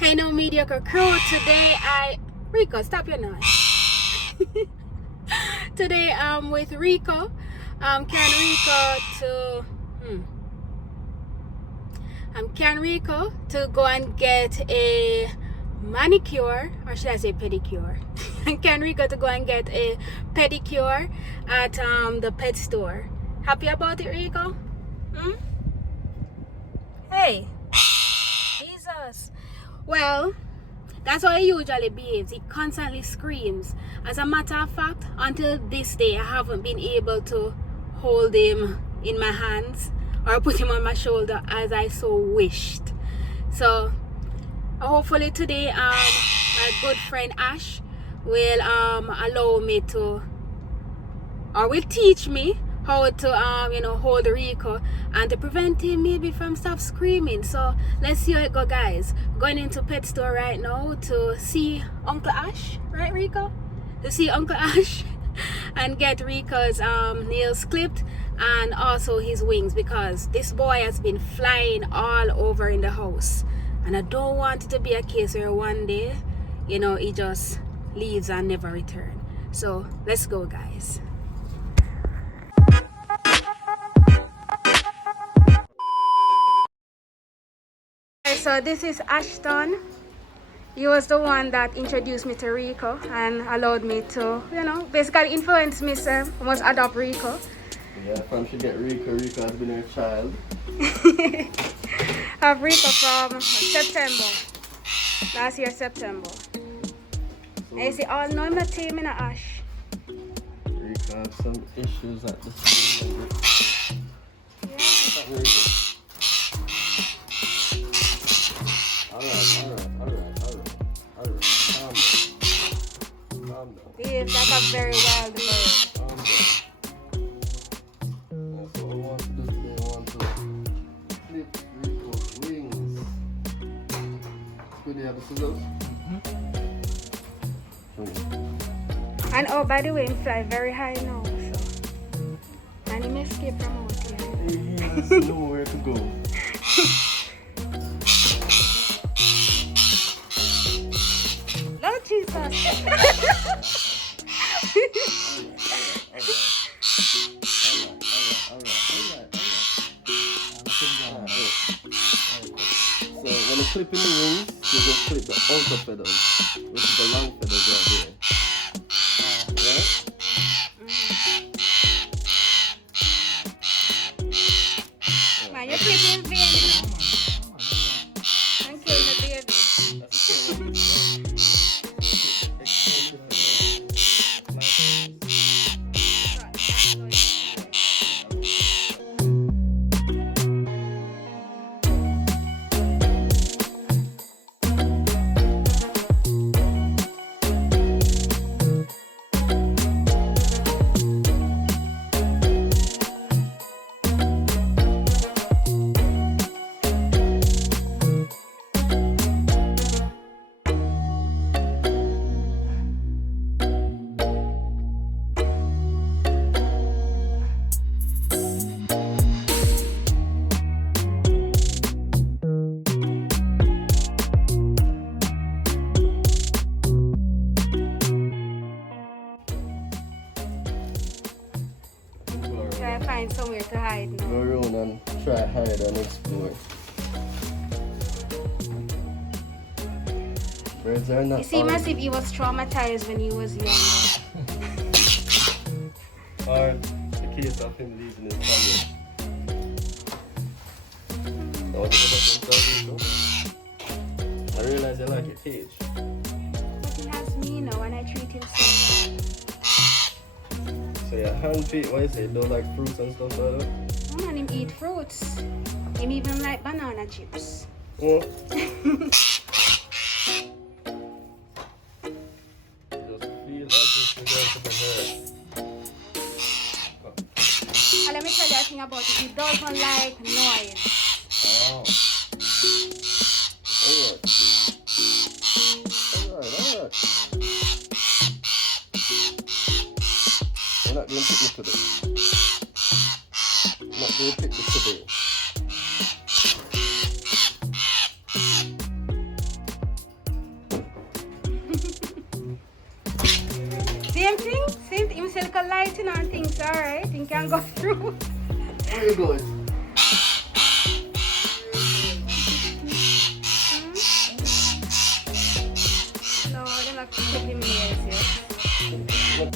Hey no Mediocre Crew, today Rico, stop your noise. Today I'm with Rico. Can Rico to go and get a manicure, or should I say pedicure? Can Rico to go and get a pedicure at the pet store. Happy about it, Rico? Hmm? Hey, Jesus. Well, that's how he usually behaves. He constantly screams. As a matter of fact, until this day, I haven't been able to hold him in my hands or put him on my shoulder as I so wished. So, hopefully today, my good friend Ash will allow me to, or will teach me how to hold Rico and to prevent him maybe from stop screaming. So let's see how it go, guys. Going into pet store right now to see Uncle Ash, right, Rico? To see Uncle Ash and get Rico's nails clipped and also his wings, because this boy has been flying all over in the house, and I don't want it to be a case where one day he just leaves and never return. So let's go, guys. So this is Ashton. He was the one that introduced me to Rico and allowed me to, basically influence me to almost adopt Rico. Yeah, from she get Rico, Rico has been her child. I have Rico from September. Last year, September. So, and you see, all know I'm not taming a Ash. Rico has some issues at the moment. Yeah. Alright. Calm down. He is like a very wild bird. Calm down. That's what I want to do today. I want to clip Rico's wings. Do they have the scissors? And oh, by the way, he fly very high now, so. And he may escape from out here. He has nowhere to go. Lord Jesus. So when you're clipping the wings, you just clip the outer feathers, which is the long feathers right there. Yeah? Man, you're clipping vein. I'm killing the baby. Try to find somewhere to hide now. Go around and try hide and explore. Birds are not. You seem as if he was traumatized when he was young. Or the case of him leaving his family. I realize you like your cage. But he has me now and I treat him so well. So your hand feet, why you say you don't like fruits and stuff like that? No man, him eat fruits. Him even like banana chips. Oh. Just feel as if you're going to be hurt. And let me tell you a thing about it. He doesn't like noise. Oh. Alright. You're not going to pick me today. I'm not going to pick me today. a lighting on things, alright? You can go through. Where you going? No, they're not taking me here.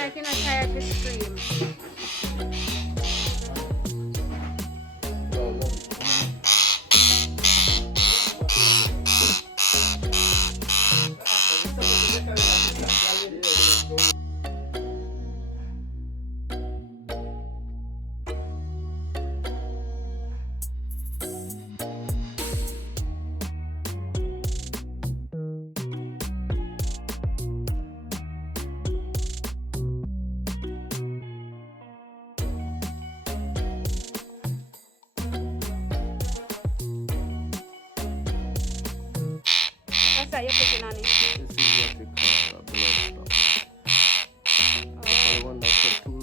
Like you're not tired to scream. What's that you're putting on it? This is what we call a blood stop. That's the one that's for too low.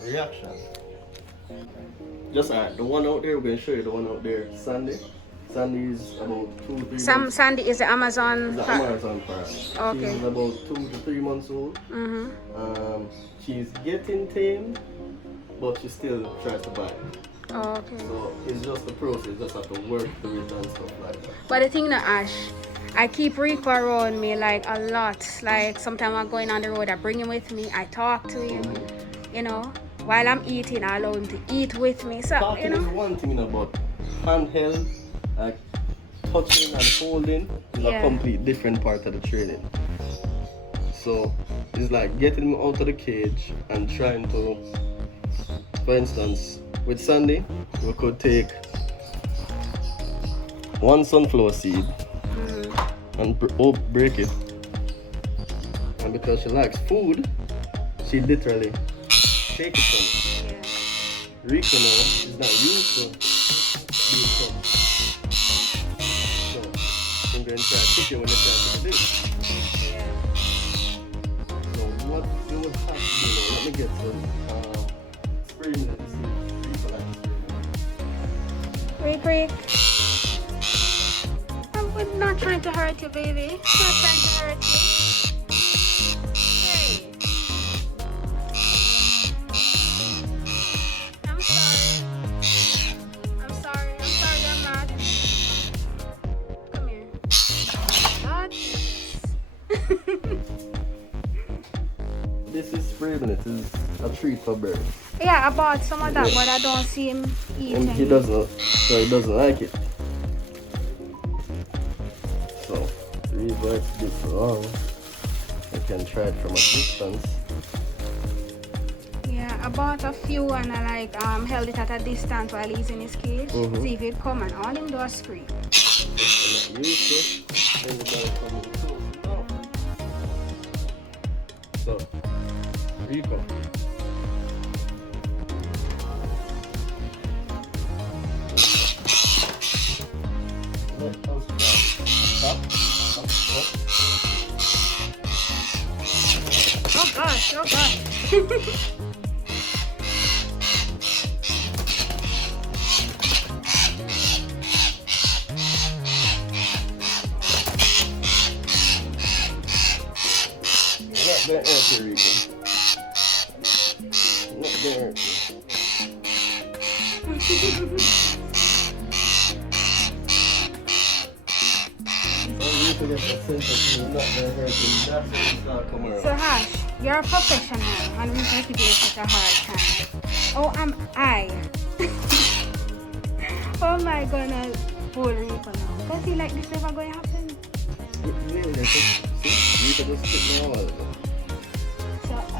Reaction. Just alright, the one out there, we're going to show you the one out there, Sandy. Sandy is about 2-3 months. Sandy is the Amazon. The Amazon Parrot. Okay. She's about 2 to 3 months old. She's getting tame, but she still tries to bite. Oh, okay. So it's just the process, just have to work through it and stuff like that. But the thing now, Ash, I keep Rico around me like a lot. Like sometimes I'm going on the road, I bring him with me, I talk to him, you know. While I'm eating, I allow him to eat with me. So, Talking you know. is one thing, but handheld, like touching and holding is a complete different part of the training. So it's like getting him out of the cage and trying to, for instance, with Sandy, we could take one sunflower seed and break it. And because she likes food, she literally take it from it. Yeah. Rico now is not used to being cut. So I'm going to try to kick you when you try to do it. Yeah. So what you will have to do now, let me get some spring and see Rico like Rick. I'm not trying to hurt you, baby. Not trying to hurt you. This is spring, it is a treat for birds. Yeah, I bought some of that, but I don't see him eating. And he doesn't, so he doesn't like it. So, the reason why it's this long, you can try it from a distance. Yeah, I bought a few and I held it at a distance while he's in his cage. See if it come and all him do a scream. If you're not used to, then you gotta come with the tools now. So, Rico. Oh gosh, oh gosh. gonna hurt you, Rico. Not gonna hurt you. Rico gets a sense of not gonna hurt you. That's when you start coming around. So Hash, you're a professional and we have to give you such a hard time. Oh, am I? Oh my goodness. Hold Rico now. Does he like this ever going to happen? Really, see? Rico just stick me all of it.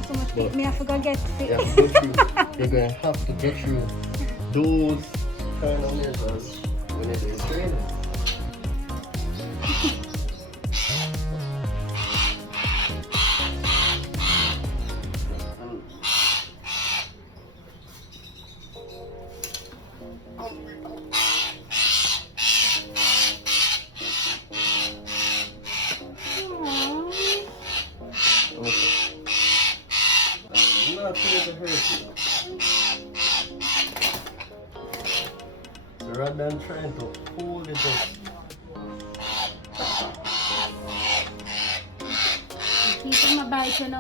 So much fit me, I forgot get fit. You have to go through. You're gonna have to go through those kind of measures when you're doing training. I'm not trying to hurt you. So rather than trying to hold it up. Keep on my bike, you know.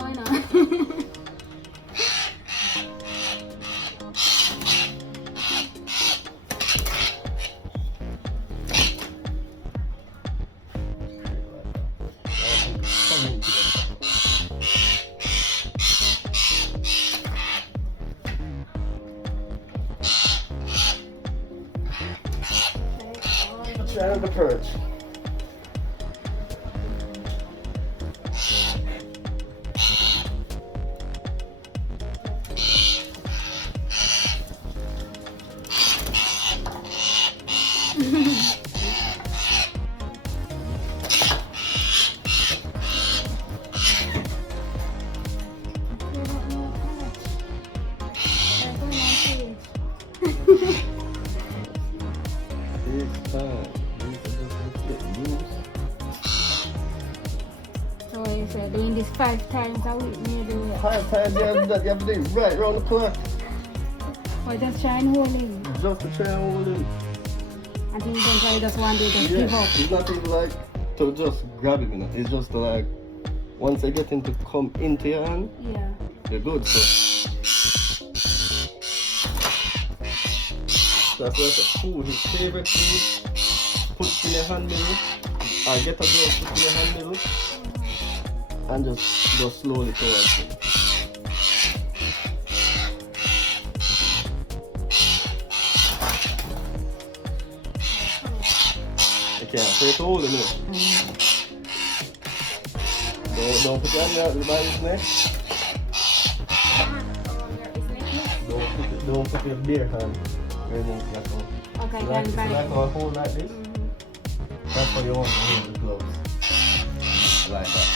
Try the perch. So you said doing this 5 times a week, maybe. 5 times you have to do it right round the clock. Or just try and hold him. Just to try and hold him. I think don't try just one day, just give up. It's not even like to just grab him, you know. It's just to like, once I get him to come into your hand, Yeah. you're good. So that's why I said food, his favorite food, put in your hand middle, or get a girl, put in your hand middle, and just go slowly towards him. Okay, so you hold him in. Don't put your hand by his neck. Don't put your bare hand. Okay, Like a hold like this. That's what you want to hold the gloves. Like that.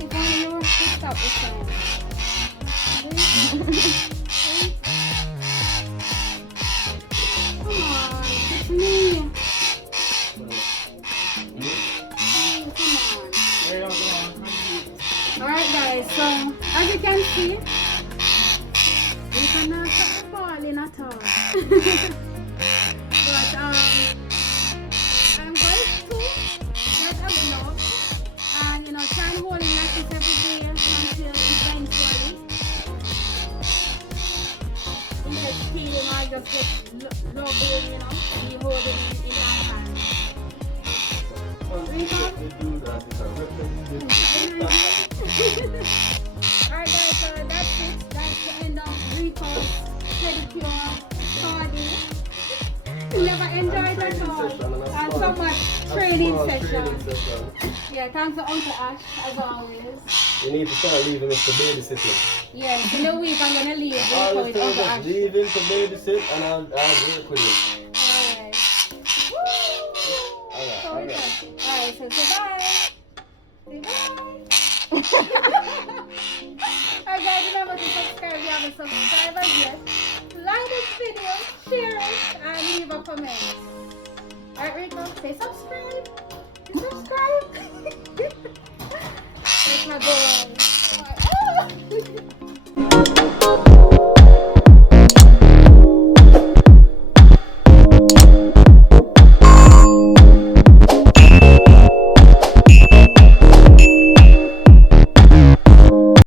If only you were picked up this time. Come on, it's me. Come on. Alright guys, so as you can see, we cannot stop the falling at all. But I'm going to get a glove and try and hold him like this every day until eventually either steal him or just get rubbing, and you hold him in your hand. Alright guys, so that's it. That's the end of Rico's pedicure party. Never enjoyed at all. And so much training session. Yeah, thanks to Uncle Ash as always. You need to start leaving Mr. Babysitting. Yes, in a week I'm gonna leave Rico Always with tell Uncle him Ash. leave him to babysit and I'll work with him. Alright. Alright, so say bye. Say bye. Alright guys, remember to subscribe if you haven't subscribed as yet. Like this video, share it, and leave a comment. Alright Rico, say subscribe. Subscribe. That's my boy.